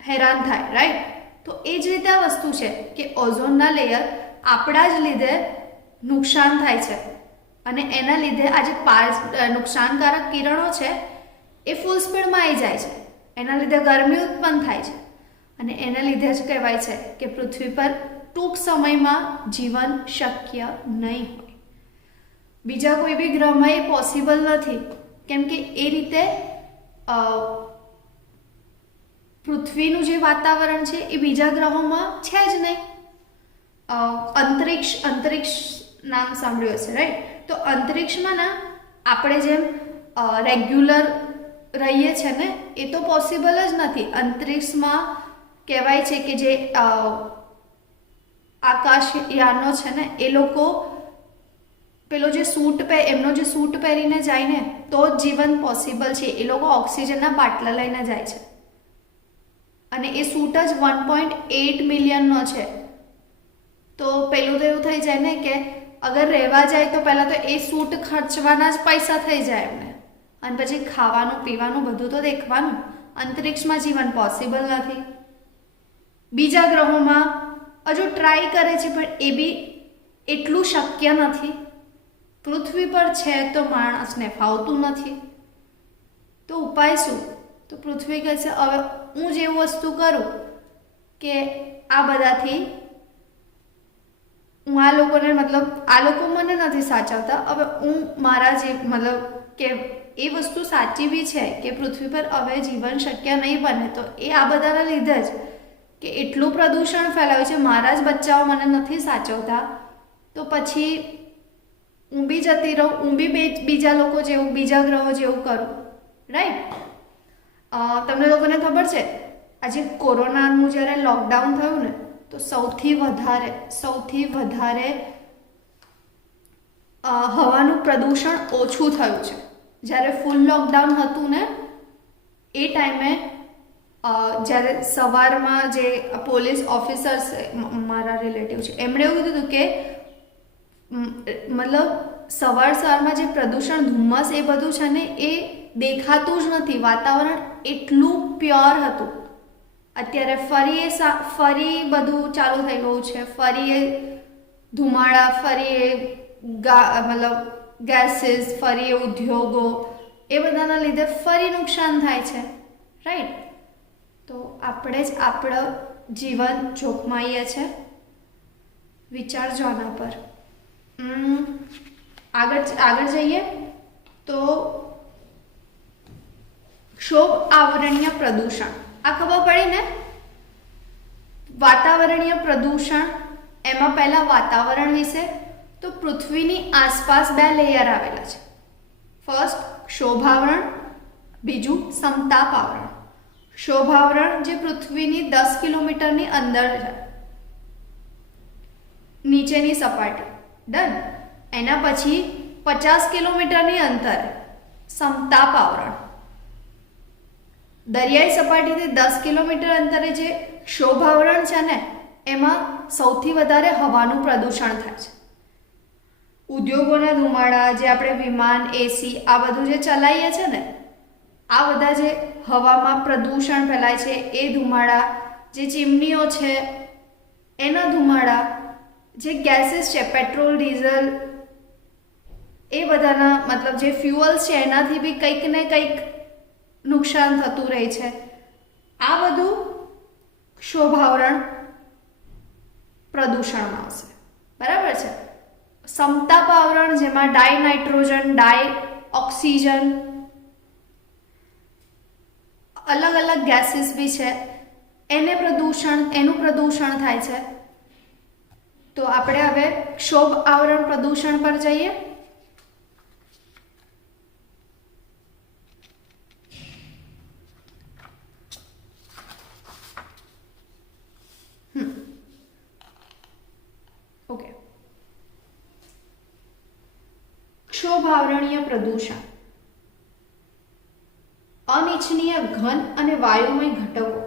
હેરાન થાય, રાઈટ? તો એ જ રીતે આ વસ્તુ છે કે ઓઝોનના લેયર આપણા જ લીધે નુકસાન થાય છે અને એના લીધે આ જે નુકસાનકારક કિરણો છે એ ફૂલ સ્પીડમાં આવી જાય છે, એના લીધે ગરમી ઉત્પન્ન થાય છે અને એના લીધે જ કહેવાય છે કે પૃથ્વી પર ટૂંક સમયમાં જીવન શક્ય નહીં હોય. બીજા કોઈ બી ગ્રહમાં એ પોસિબલ નથી, કેમ કે એ રીતે પૃથ્વીનું જે વાતાવરણ છે એ બીજા ગ્રહોમાં છે જ નહીં. અંતરિક્ષ નામ સાંભળ્યું હશે, રાઈટ? તો અંતરિક્ષમાં ના આપણે જેમ રેગ્યુલર રહીએ છીએ ને એ તો પોસિબલ જ નથી. અંતરિક્ષમાં કહેવાય છે કે જે આકાશયાનો છે ને એ લોકો પેલો જે એમનો જે સૂટ પહેરીને જાય ને તો જ જીવન પોસિબલ છે. એ લોકો ઓક્સિજનના બાટલા લઈને જાય છે અને એ સૂટ જ 1.8 મિલિયનનો છે. તો પેલું તો એવું થઈ જાય ને કે અગર રહેવા જાય તો પહેલાં તો એ સૂટ ખર્ચવાના જ પૈસા થઈ જાય એમને, અને પછી ખાવાનું પીવાનું બધું તો દેખવાનું. અંતરિક્ષમાં જીવન પોસિબલ નથી. બીજા ગ્રહોમાં હજુ ટ્રાય કરે છે પણ એ બી એટલું શક્ય નથી. પૃથ્વી પર છે તો માણસને ફાવતું નથી. તો ઉપાય શું? તો પૃથ્વી કહે છે હવે હું જેવું વસ્તુ કરું કે આ બધાથી હું આ લોકોને આ લોકો મને નથી સાચવતા, હવે હું મારા જે કે એ વસ્તુ સાચી બી છે કે પૃથ્વી પર હવે જીવન શક્ય નહીં બને, તો એ આ બધાના લીધે જ કે એટલું પ્રદૂષણ ફેલાયું છે, મારા જ બચ્ચાઓ મને નથી સાચવતા, તો પછી હું બી જતી રહું, હું બી બીજા લોકો જેવું, બીજા ગ્રહો જેવું કરું, રાઈટ? તમને લોકોને ખબર છે આજે કોરોનાનું જ્યારે લોકડાઉન થયું ને તો સૌથી વધારે હવાનું પ્રદૂષણ ઓછું થયું છે. જ્યારે ફૂલ લોકડાઉન હતું ને એ ટાઈમે જ્યારે સવારમાં જે પોલીસ ઓફિસર્સ મારા રિલેટિવ છે એમણે એવું કીધું કે સવારમાં જે પ્રદૂષણ, ધુમ્મસ એ બધું છે ને એ દેખાતું જ નથી. વાતાવરણ એટલું પ્યોર હતું. અત્યારે ફરી બધું ચાલુ થઈ ગયું છે, ફરી એ ધુમાડા, ફરી એ ગેસીસ, ફરી એ ઉદ્યોગો, એ બધાના લીધે ફરી નુકસાન થાય છે, રાઈટ? તો આપણે જ આપણું જીવન જોખમાઈએ છે. વિચારજો આના પર. આગળ જઈએ તો ક્ષોભ આવરણીય પ્રદૂષણ. આ ખબર પડી ને? વાતાવરણીય પ્રદૂષણ, એમાં પહેલા વાતાવરણ વિશે. તો પૃથ્વીની આસપાસ 2 લેયર આવેલા છે. ફર્સ્ટ ક્ષોભાવરણ, બીજું સમતાપાવરણ. ક્ષોભાવરણ જે પૃથ્વીની 10 કિલોમીટરની અંદર છે, નીચેની સપાટી, ડન. એના પછી 50 કિલોમીટરની અંતરે સમતાપાવરણ. દરિયાઈ સપાટીથી 10 કિલોમીટર અંતરે જે ક્ષોભાવરણ છે ને એમાં સૌથી વધારે હવાનું પ્રદૂષણ થાય છે. ઉદ્યોગોના ધુમાડા, જે આપણે વિમાન, એસી આ બધું જે ચલાવીએ છીએ ને, આ બધા જે હવામાં પ્રદૂષણ ફેલાય છે એ ધુમાડા, જે ચીમનીઓ છે એના ધુમાડા, જે ગેસીસ છે પેટ્રોલ, ડીઝલ, એ બધાના જે ફ્યુઅલ્સ છે એનાથી બી કંઈક ને કંઈક નુકસાન થતું રહે છે. આ બધું ક્ષોભાવરણ પ્રદૂષણમાં આવશે, બરાબર છે? સમતાપાવરણ, જેમાં ડાયનાઇટ્રોજન, ડાયઓક્સિજન, અલગ અલગ ગેસીસ બી છે, એનું પ્રદૂષણ થાય છે. તો આપણે હવે ક્ષોભ આવરણ પ્રદૂષણ પર જઈએ. ઓકે, ક્ષોભ આવરણીય પ્રદૂષણ અનિચ્છનીય ઘન અને વાયુમય ઘટકો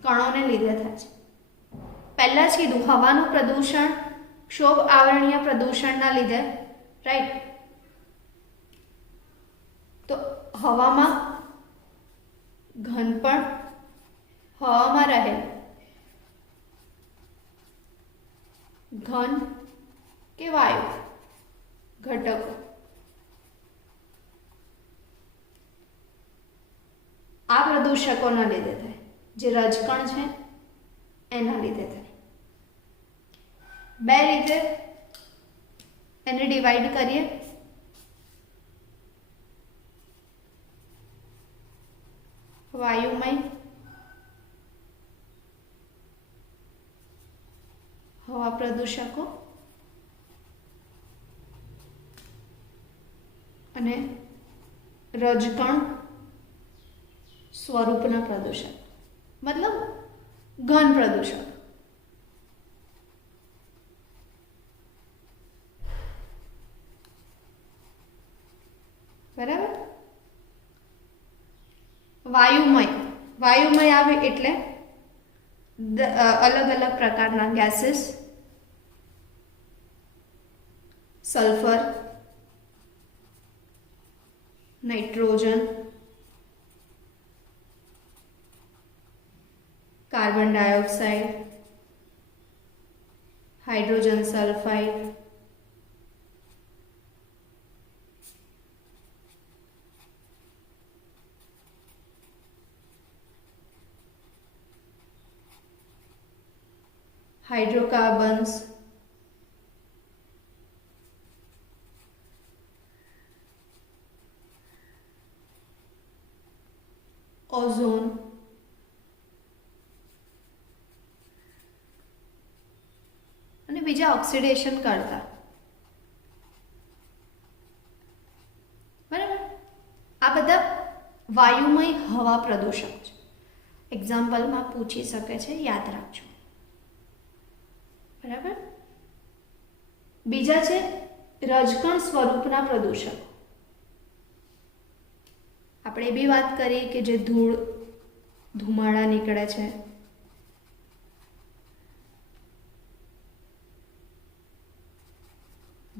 કણોને લીધે થાય છે. પહેલા જ કીધું હવાનું પ્રદૂષણ ક્ષોભ આવરણીય પ્રદૂષણના લીધે, રાઈટ. તો હવામાં ઘન પણ હવામાં રહે ઘન કે વાયુ ઘટકો આ પ્રદૂષકોના લીધે થાય. જે રજકણ છે એના લીધે થાય. બે રીતે એને ડિવાઈડ કરીએ. વાયુમય હવા પ્રદૂષકો અને રજકણ સ્વરૂપના પ્રદૂષક, મતલબ ઘન પ્રદૂષક. બરાબર. વાયુમય આવે એટલે અલગ અલગ પ્રકારના gases, sulphur, nitrogen, carbon dioxide, hydrogen sulphide, hydrocarbons, ozone, અને બીજા ઓક્સિડેશન કરતા. બરાબર. આ બધા વાયુમય હવા પ્રદૂષક છે. એક્ઝામ્પલમાં પૂછી શકે છે, યાદ રાખજો. બરાબર. બીજા છે રજકણ સ્વરૂપના પ્રદૂષકો. આપણે બી વાત કરીએ કે જે ધૂળ ધુમાડા નીકળે છે,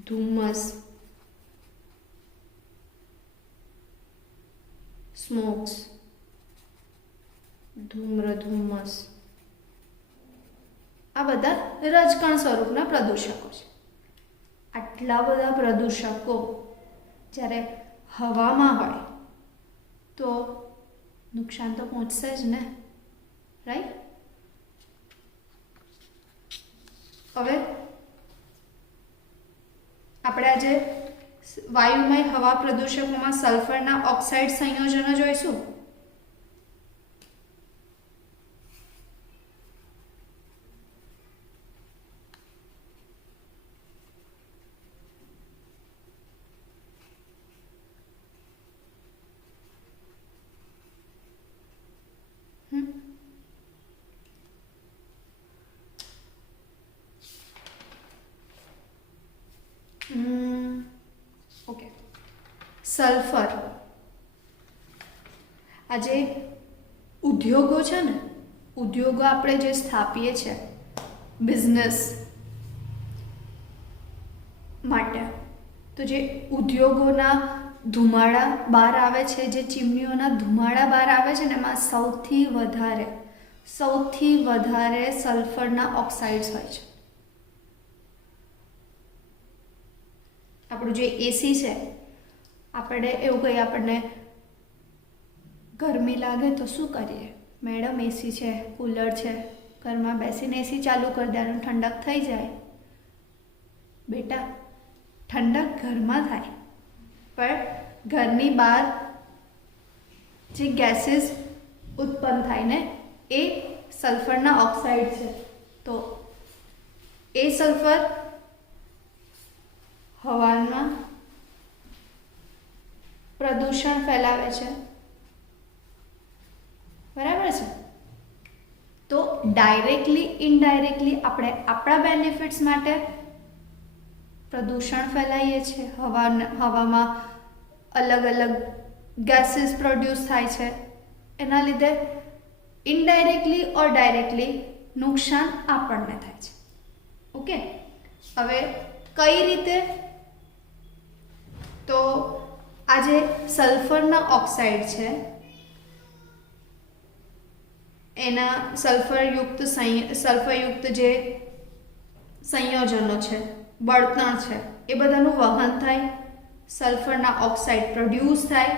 ધુમ્મસ, સ્મોક્સ, ધૂમ્રસ, આ બધા રજકણ સ્વરૂપના પ્રદૂષકો છે. આટલા બધા પ્રદૂષકો જ્યારે હવામાં હોય તો નુકસાન તો પહોંચશે જ ને, રાઈટ. હવે આપણે આજે વાયુમય હવા પ્રદૂષકોમાં સલ્ફરના ઓક્સાઇડ સંયોજનો જોઈશું. ઓકે. સલ્ફર, આ જે ઉદ્યોગો છે ને, ઉદ્યોગો આપણે જે સ્થાપીએ છીએ બિઝનેસ માટે, તો જે ઉદ્યોગોના ધુમાડા બહાર આવે છે, જે ચીમનીઓના ધુમાડા બહાર આવે છે ને, એમાં સૌથી વધારે સલ્ફરના ઓક્સાઇડ્સ હોય છે. આપણું જે એસી છે, આપણે એવું કંઈ આપણને ગરમી લાગે તો શું કરીએ? મેડમ એસી છે, કુલર છે, ઘરમાં બેસીને એસી ચાલુ કરી દેવાનું, ઠંડક થઈ જાય. બેટા, ઠંડક ઘરમાં થાય, પણ ઘરની બહાર જે ગેસીસ ઉત્પન્ન થાય ને, એ સલ્ફરના ઓક્સાઇડ છે. તો એ સલ્ફર હવામાં પ્રદૂષણ ફેલાવે છે. બરાબર છે. તો ડાયરેક્ટલી ઇનડાયરેક્ટલી આપણે આપણા બેનિફિટ્સ માટે પ્રદૂષણ ફેલાઈએ છીએ, હવામાં અલગ અલગ ગેસીસ પ્રોડ્યુસ થાય છે, એના લીધે ઇનડાયરેક્ટલી ઓર ડાયરેક્ટલી નુકસાન આપણને થાય છે. ઓકે, હવે કઈ રીતે? તો આ જે સલ્ફરના ઓક્સાઇડ છે એના સલ્ફરયુક્ત જે સંયોજનો છે, બળતણ છે, એ બધાનું વહન થાય, સલ્ફરના ઓક્સાઇડ પ્રોડ્યુસ થાય.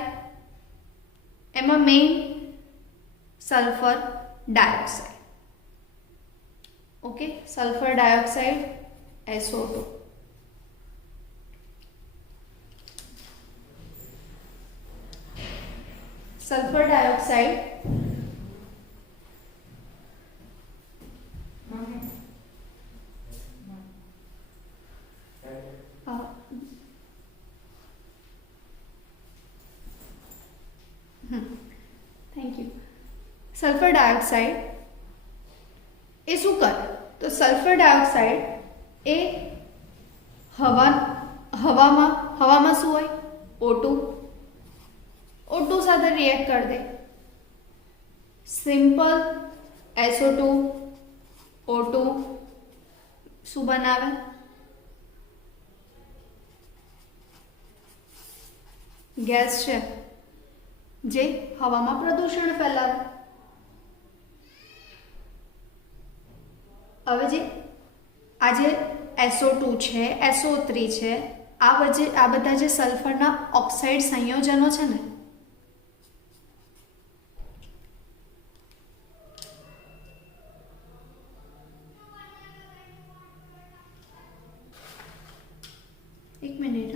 એમાં main sulphur dioxide. Okay, sulphur dioxide SO2. Sulphur dioxide thank you. Sulphur dioxide એ શું કરે? તો સલ્ફર ડાયોક્સાઇડ એ હવામાં શું હોય? O2 સાથે રિએક્ટ કરી દે. સિમ્પલ SO2 O2 શું બનાવે? ગેસ છે જે હવામાં પ્રદૂષણ ફેલાવે. હવે જે આજે SO2 છે, SO3 છે, આ બધા જે સલ્ફરના ઓક્સાઇડ સંયોજનો છે ને, એક મિનિટ,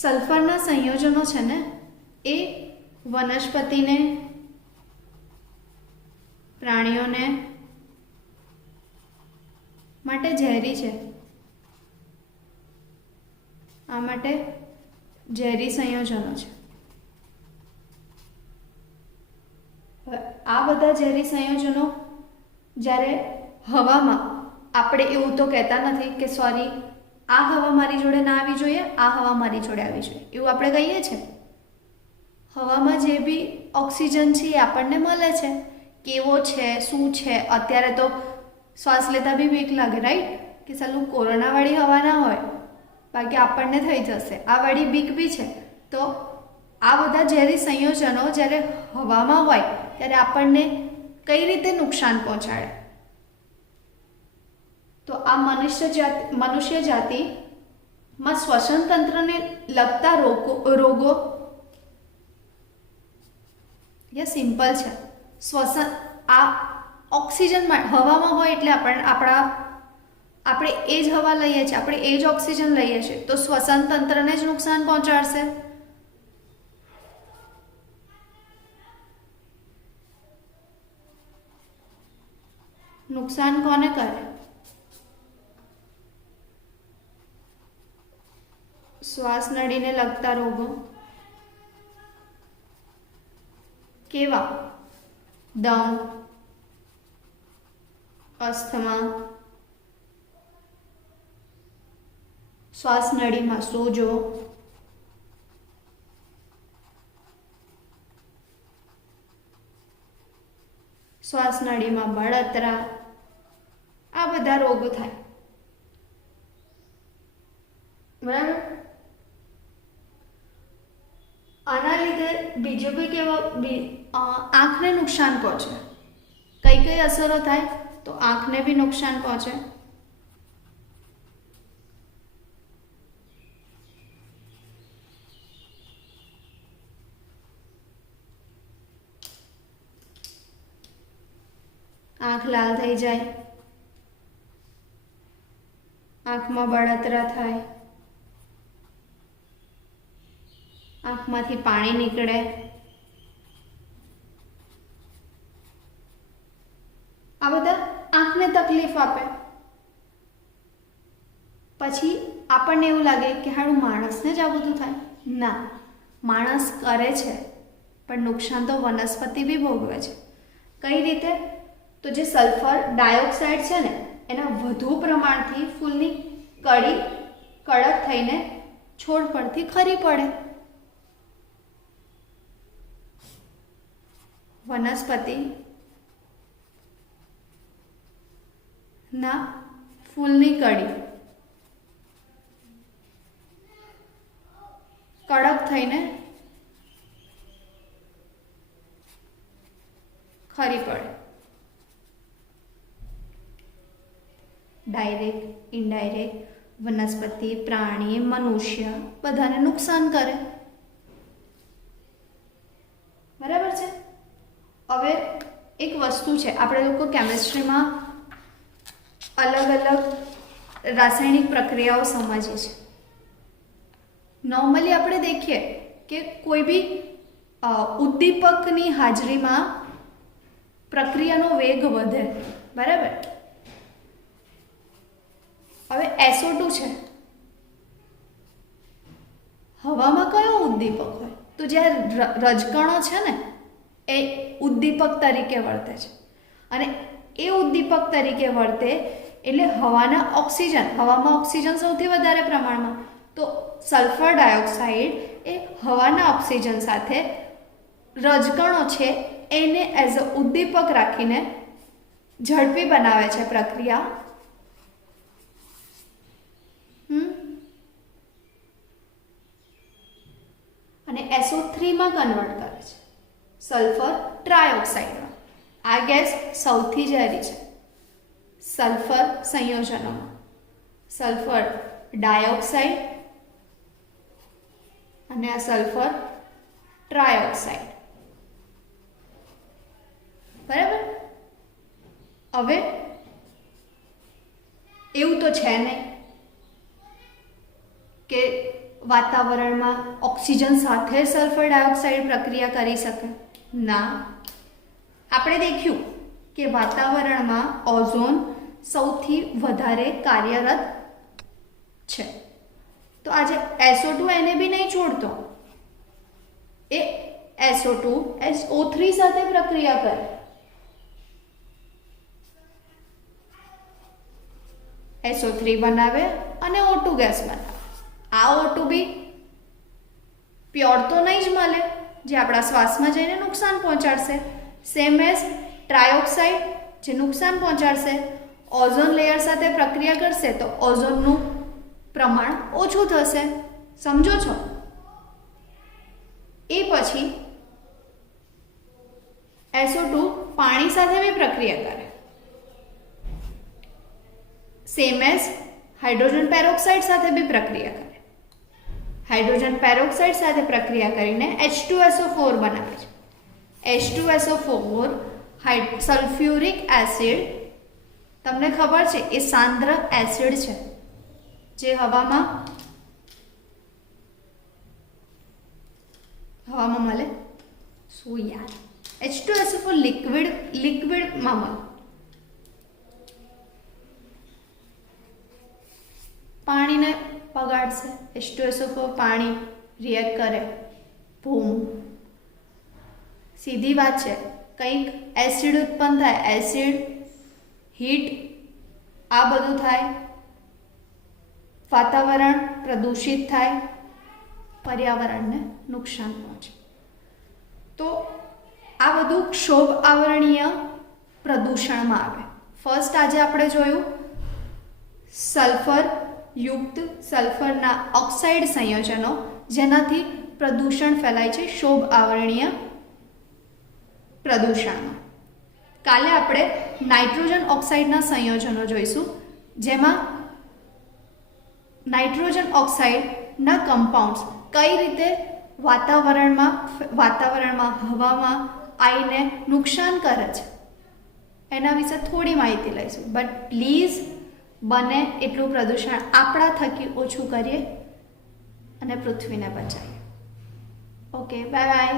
સલ્ફરના સંયોજનો છે ને એ વનસ્પતિને, પ્રાણીઓને માટે ઝેરી છે. આ માટે ઝેરી સંયોજનો છે. હવે આ બધા ઝેરી સંયોજનો જ્યારે હવામાં, આપણે એવું તો કહેતા નથી કે સોરી આ હવા મારી જોડે ના આવી જોઈએ, આ હવા મારી જોડે આવી જોઈએ, એવું આપણે કહીએ છીએ. હવામાં જે બી ઓક્સિજન છે એ આપણને મળે છે. કેવો છે, શું છે? અત્યારે તો શ્વાસ લેતા બી બીક લાગે, રાઈટ? કે ચાલું કોરોનાવાળી હવા ના હોય, બાકી આપણને થઈ જશે. આ વાળી બીક બી છે. તો આ બધા ઝેરી સંયોજનો જ્યારે હવામાં હોય ત્યારે આપણને કઈ રીતે નુકસાન પહોંચાડે? તો આ મનુષ્ય જાતિમાં શ્વસન તંત્રને લગતા રોગો યા સિમ્પલ છે. શ્વસન, આ ઓક્સિજન હવામાં હોય એટલે આપણે એ જ હવા લઈએ છીએ, આપણે એ જ ઓક્સિજન લઈએ છીએ, તો શ્વસન તંત્રને જ નુકસાન પહોંચાડશે. નુકસાન કોને કરે? શ્વાસ નળીને લગતા રોગો. કેવા? દમ, અસ્થમા, શ્વાસ નળીમાં સોજો, શ્વાસ નળીમાં બળતરા, આ બધા રોગો થાય. બરાબર? આના લીધે બીજું બી આંખને નુકસાન પહોંચે. કઈ અસરો થાય? તો આંખને બી નુકસાન પહોંચે. આંખ લાલ થઈ જાય, આંખમાં બળતરા થાય, આંખમાંથી પાણી નીકળે. આ બધા આંખને તકલીફ આપે. પછી આપણને એવું લાગે કે હારું માણસને જ આ બધું થાય. ના, માણસ કરે છે પણ નુકસાન તો વનસ્પતિ બી ભોગવે છે. કઈ રીતે? તો જે સલ્ફર ડાયોક્સાઇડ છે ને એના વધુ પ્રમાણથી ફૂલની કળી કડક થઈને છોડ પરથી ખરી પડે. વનસ્પતિ ના ફૂલની કળી કડક થઈને ખરી પડે. ડાયરેક્ટ, ઇનડાયરેક્ટ વનસ્પતિ, પ્રાણી, મનુષ્ય બધાને નુકસાન કરે. બરાબર છે. હવે એક વસ્તુ છે, આપણે લોકો કેમિસ્ટ્રીમાં અલગ અલગ રાસાયણિક પ્રક્રિયાઓ સમજીએ છીએ. નોર્મલી આપણે દેખીએ કે કોઈ બી ઉદ્દીપકની હાજરીમાં પ્રક્રિયાનો વેગ વધે. બરાબર. હવે SO2 છે, હવામાં કયો ઉદ્દીપક હોય? તો જે રજકણો છે ને એ ઉદ્દીપક તરીકે વર્તે છે, અને એ ઉદ્દીપક તરીકે વર્તે એટલે હવામાં ઓક્સિજન સૌથી વધારે પ્રમાણમાં, તો સલ્ફર ડાયોક્સાઇડ એ હવાના ઓક્સિજન સાથે રજકણો છે એને એઝ અ ઉદ્દીપક રાખીને ઝડપી બનાવે છે પ્રક્રિયા. અને SO3 માં કન્વર્ટ કરે છે, સલ્ફર ટ્રાયોક્સાઇડમાં. આ ગેસ સૌથી ઝેરી છે સલ્ફર સંયોજનોમાં. સલ્ફર ડાયોક્સાઇડ અને આ સલ્ફર ટ્રાયોક્સાઇડ. બરાબર. હવે એવું તો છે નહીં કે વાતાવરણમાં ઓક્સિજન સાથે સલ્ફર ડાયોક્સાઇડ પ્રક્રિયા કરી શકે. ના, આપણે દેખ્યું કે વાતાવરણમાં ઓઝોન સૌથી વધારે કાર્યરત છે. તો આજે SO2 એને બી નહીં છોડતો, એ SO2 SO3 સાથે પ્રક્રિયા કરે. SO3 બનાવે અને O2 ગેસ બનાવે. આ O2 બી પ્યોર તો નહીં જ મળે, જે આપણા શ્વાસમાં જઈને નુકસાન પહોંચાડશે. સેમ એઝ ટ્રાયોક્સાઇડ જે નુકસાન પહોંચાડશે. ઓઝોન લેયર સાથે પ્રક્રિયા કરશે તો ઓઝોનનું પ્રમાણ ઓછું થશે. સમજો છો? એ પછી SO2 પાણી સાથે બી પ્રક્રિયા કરે. સેમ એઝ હાઇડ્રોજન પેરોક્સાઇડ સાથે બી પ્રક્રિયા કરે. હાઇડ્રોજન પેરોક્સાઇડ સાથે પ્રક્રિયા કરીને H2SO4 બનાવે છે. H2SO4 સલ્ફ્યુરિક એસિડ, તમને ખબર છે એ સાંદ્ર એસિડ છે જે હવામાં મળે. શું યાર, H2SO4 લિક્વિડમાં મળે. પાણીને પગાડશે. H2SO4 પાણી રિએક્ટ કરે, બૂમ, સીધી વાત છે. કંઈક એસિડ ઉત્પન્ન થાય, એસિડ, હીટ, આ બધું થાય, વાતાવરણ પ્રદૂષિત થાય, પર્યાવરણને નુકસાન પહોંચે. તો આ બધું ક્ષોભ આવરણીય પ્રદૂષણમાં આવે. ફર્સ્ટ આજે આપણે જોયું સલ્ફર યુક્ત સલ્ફરના ઓક્સાઇડ સંયોજનો જેનાથી પ્રદૂષણ ફેલાય છે ક્ષોભ આવરણીય પ્રદૂષણમાં. કાલે આપણે નાઇટ્રોજન ઓક્સાઇડના સંયોજનો જોઈશું, જેમાં નાઇટ્રોજન ઓક્સાઇડના કમ્પાઉન્ડ્સ કઈ રીતે વાતાવરણમાં હવામાં આવીને નુકસાન કરે છે એના વિશે થોડી માહિતી લઈશું. બટ પ્લીઝ બને એટલું પ્રદૂષણ આપણા થકી ઓછું કરીએ અને પૃથ્વીને બચાવીએ. Okay, bye bye.